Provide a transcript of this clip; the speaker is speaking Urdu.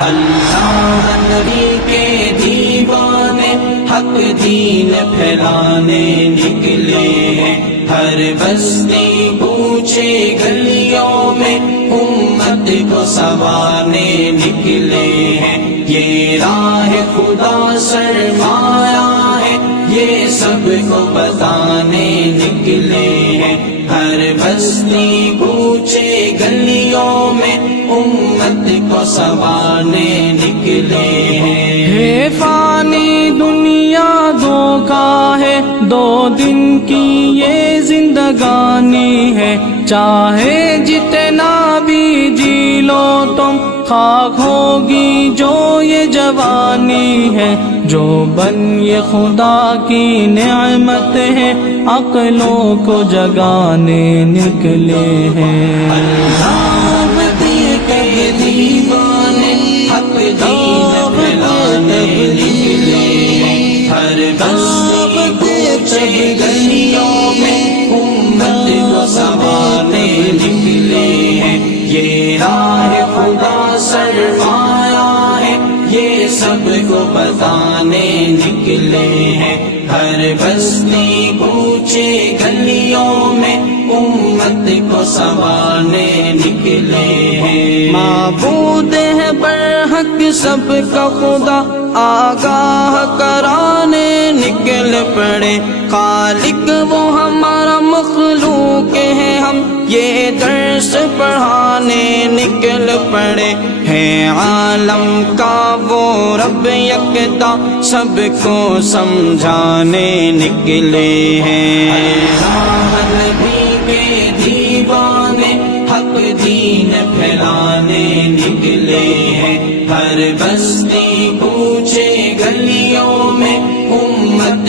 اللہ نبی کے دیوانے حق دین پھیلانے نکلے ہیں، ہر بستی کوچے گلیوں میں امت کو سنوارنے نکلے ہیں، یہ راہ خدا سرمایہ ہے، یہ سب کو بتانے نکلے ہیں، ہر بستی کوچے گلیوں میں امت کو سنوارنے نکلے ہیں۔ ہے فانی دنیا دھوکا ہے، 2 دن کی یہ زندگانی ہے، چاہے جتنا بھی جی لو تم خاک ہوگی جو یہ جوانی ہے، جو بن یہ خدا کی نعمت ہے عقلوں کو جگانے نکلے ہیں۔ دیوانے حق دین پھیلانے نکلے ہیں، ہر بستی کوچے گلیوں میں امت کو سنوارنے نکلے ہیں، یہ راہ خدا سرمایہ ہے، یہ سب کو بتانے نکلے ہیں، ہر بستی کوچے گلیوں میں امت کو سنوارنے نکلے ہیں۔ معبود ہے برحق سب کا خدا، آگاہ کرانے نکل پڑے، خالق وہ ہمارا مخلوق ہے، ہم یہ درس پڑھانے نکل پڑے، ہے عالم کا وہ رب یکتا سب کو سمجھانے نکلے ہیں۔ نبی کے دیوانے حق دین پھیلانے نکلے ہیں، ہر بستی کوچے گلیوں میں امت